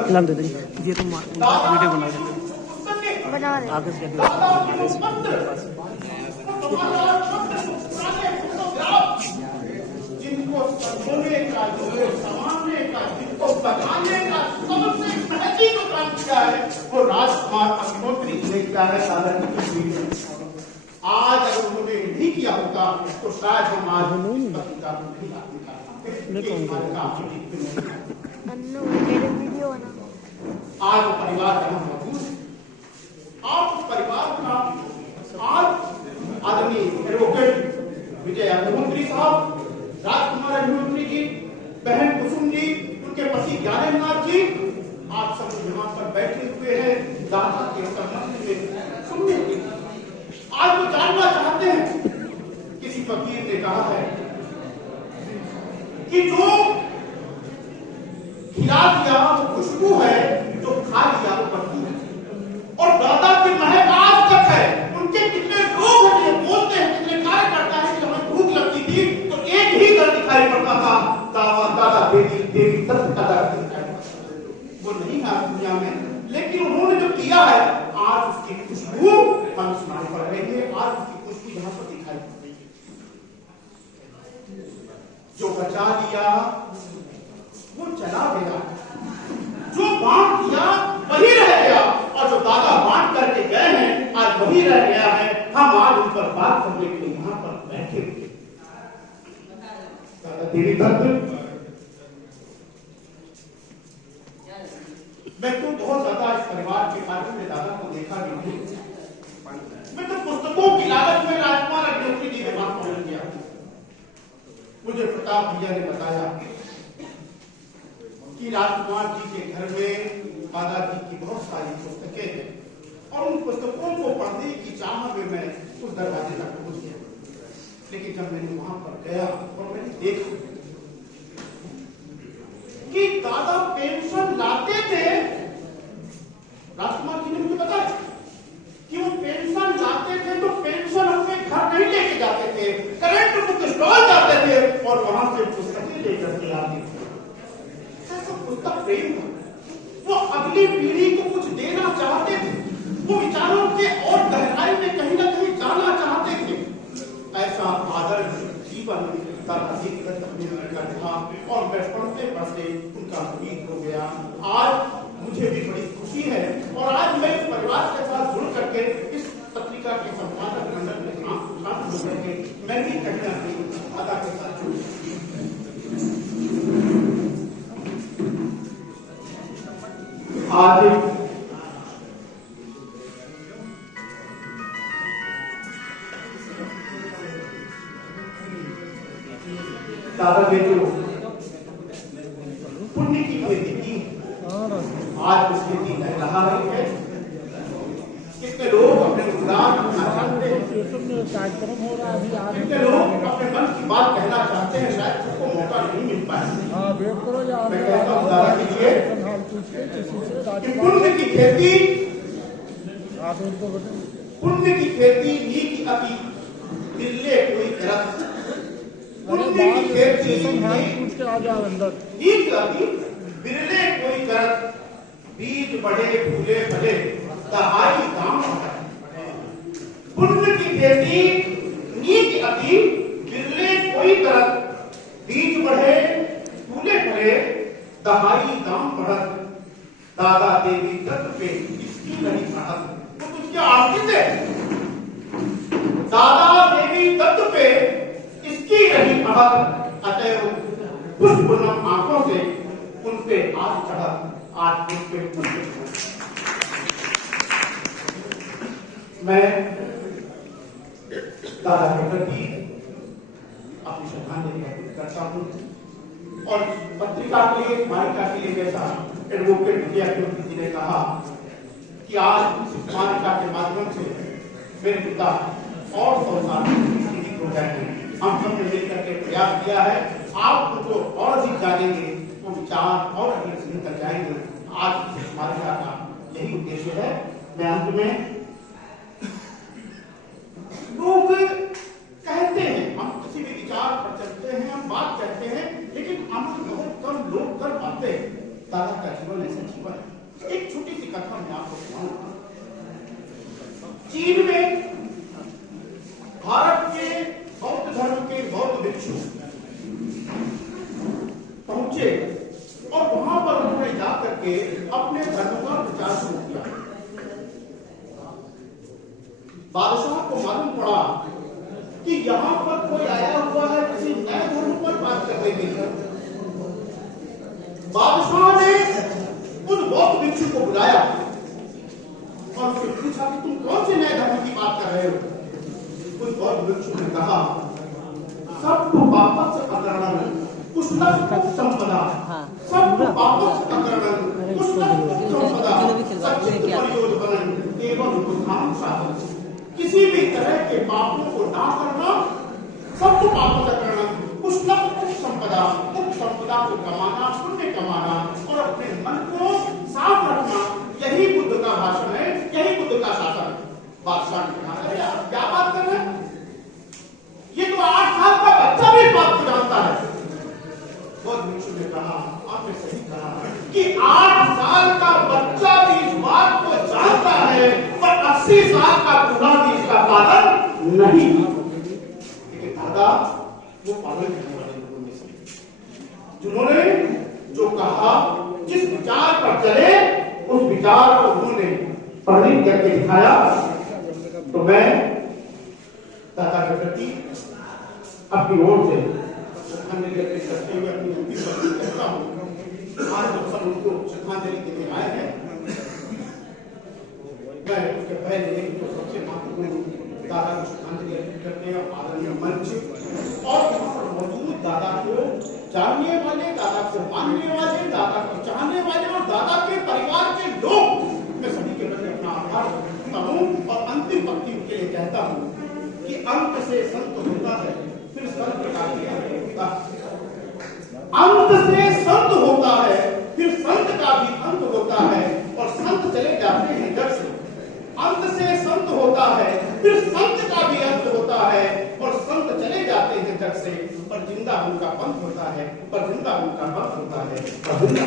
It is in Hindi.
खिलान दे देंगे ये तुम वीडियो बना रहे आगे से जिनको समझने का, जिनको संभालने का, जिनको बताने का सबसे बेहतरीन काम किया है वो राजकुमार अग्निहोत्री ने किया है। आज अगर उन्होंने नहीं किया होता तो शायद हम आज आज परिवार जहाँ मौजूद है, आप उस परिवार का आज आदरणीय एडवोकेट विजय अग्निहोत्री साहब, राजकुमार अग्निहोत्री जी, बहन कुसुम जी, उनके पति ज्ञानेन्द्रनाथ जी, आप सब यहाँ पर बैठे हुए हैं दादा के संबंध में सुनने के लिए। आज वो जानना चाहते हैं, किसी फकीर ने कहा है कि जो खिला दिया वो खुशबू है, जो खा लिया वो बदबू है। और दादा की महक आज तक है। उनके कितने लोग बोलते हैं, कितने कार्य करता है कि हमें भूख लगती थी तो एक ही घर दिखाई पड़ता था, दादा देवी देवी दत्त दादा दिखाई पड़ता। वो नहीं है दुनिया में, लेकिन उन्होंने जो किया है आज उसकी खुशबू हम सुनाई पड़ रही है। आज उसकी खुशबू यहाँ पर दिखाई पड़ रही है। जो बचा दिया वो चला गया, जो बांट दिया वही रह गया, और जो दादा बांट करके गए हैं आज वही रह गया है। हम आज उन पर बात करने के लिए यहाँ पर बैठे हुए। दादा देवी दत्त, मैं तो बहुत ज्यादा इस परिवार के बारे में दादा को देखा भी नहीं। मैं तो पुस्तकों की लागत में राजकुमार अग्निहोत्री जी के बात पहुंच गया। मुझे प्रताप भैया ने बताया कि राजकुमार जी के घर में दादाजी की बहुत सारी पुस्तकें हैं, और उन पुस्तकों को पढ़ने की चाह में मैं उस दरवाजे तक पहुंच गया। लेकिन जब मैंने वहां पर गया और मैंने देखा कि दादा पेंशन लाते थे, राजकुमार जी ने मुझे बताया कि वो पेंशन लाते थे तो पेंशन अपने घर नहीं लेके जाते थे, करंट बुक स्टॉल जाते थे और वहां से पुस्तकें लेकर के आते थे। उसका प्रेम था, वो अगली पीढ़ी को कुछ देना चाहते थे, वो विचारों के और गहराई में कहीं ना कहीं जाना चाहते थे। ऐसा आदर्श जीवन दादाजी का था और मैं पढ़ते पढ़ते उनका शहीद हो गया। आज मुझे भी बड़ी खुशी है और आज मैं इस परिवार के साथ जुड़ करके इस पत्रिका के संपादक मंडल में काम शामिल हो करके मैं भी कहीं ना कहीं दादा के साथ जुड़। आज दादा ने जो पुण्य की खेती की, आज उस खेती लहलहा रही है। कितने लोग अपने गुणगान करना चाहते हैं, कितने लोग अपने मन की बात कहना चाहते हैं, शायद सबको मौका नहीं मिल पाया। मैं कहता हूँ दादा कीजिए कि पुण्य की खेती नीक अति दिल्ले कोई करत, पुण्य की खेती नीक अति बिरले कोई करत, बीज बढ़े फूले फले दहाई दाम बढ़े। पुण्य की खेती नीक अति बिरले कोई करत, बीज बढ़े फूले फले दहाई दाम बढ़त। दादा देवी दत्त पे इसकी नहीं बढ़त। तो तुझे आरती दे, दादा देवी दत्त पे इसकी नहीं बढ़त। अतः पुष्प नम आंखों से उन पे आज चढ़त, आज उन पे मैं दादा के प्रति अपनी श्रद्धांजलि अर्पित करता हूँ। और पत्रिका के लिए, मालिका के लिए, जैसा एडवोकेट विजय अग्निहोत्री जी ने कहा कि आज इस मालिका के माध्यम से मेरे पिता और 100 साल जीवित हो गए हैं। हम सबने मिलकर के प्रयास किया है, आप उनको और अधिक जानेंगे, वो विचार और अधिक निकल जाएंगे। आज इस मालिका का यही उद्देश्य है। मैं अंत में, लोग कहते हैं, हम किसी भी विचार पर चलते हैं, हम बात कहते हैं, लेकिन हम बहुत कम लोग कर पाते हैं। दादा का जीवन ऐसा जीवन है। एक छोटी सी कथा मैं आपको सुनाऊंगा। चीन में भारत के बौद्ध धर्म के बौद्ध भिक्षु पहुंचे और वहां पर उन्होंने जाकर के अपने धर्म का प्रचार शुरू किया। बादशाह को मालूम पड़ा कि यहाँ पर कोई आया हुआ है किसी नए धर्म पर बात करने के लिए। बादशाह ने उन बौद्ध भिक्षु को बुलाया और उससे पूछा कि तुम कौन से नए धर्म की बात कर रहे हो। उस बौद्ध भिक्षु ने कहा, सबको वापस अकरणन कुशलम संपदा, सबको वापस अकरणन कुशलम संपदा, सच्चित परियोजनन एवं बुद्धां शासन। किसी भी तरह के पापों को ना करना, सबको वापस करना, कुशलम संपदा, उप संपदा को कमाना, पुण्य कमाना और अपने मन को साफ रखना, यही बुद्ध का भाषण है, यही बुद्ध का शासन। बादशाह ने कहा, अरे आप क्या बात कर रहे हैं? ये तो 8 साल का बच्चा भी बात को जानता है। बौद्ध भिक्षु ने कहा, आपने सही कहा कि 8 साल का बच्चा भी इस बात को जानता है, पर 80 साल का बूढ़ा भी इसका पालन नहीं। लेकिन दादा वो पालन करने वाले लोगों में से जिन्होंने जो कहा, जिस विचार पर चले उस विचार को उन्होंने परिणित करके दिखाया। तो मैं दादा के प्रति अपनी ओर से श्रद्धांजलि करते हुए अपनी उनकी प्रति करता हूँ। आज जब सब उनको श्रद्धांजलि देने आए हैं, मैं उसके पहले जो सबसे महत्वपूर्ण दादा को श्रद्धांजलि अर्पित करते हैं आदरणीय मंच और यहाँ पर मौजूद दादा को जानने वाले, दादा को मानने वाले, दादा को चाहने वाले और दादा के परिवार के लोग, मैं सभी के प्रति अपना आभार करता हूँ। और अंतिम पंक्ति उनके लिए कहता हूँ कि अंत से संत होता है, फिर संत का भी अंत होता है। अंत से संत होता है, फिर संत का भी अंत होता है और संत चले जाते हैं जग से। अंत से संत होता है, फिर संत का भी अंत होता है और संत चले जाते हैं जग से, पर जिंदा उनका पंथ होता है, पर जिंदा उनका पंथ होता है, पर जिंदा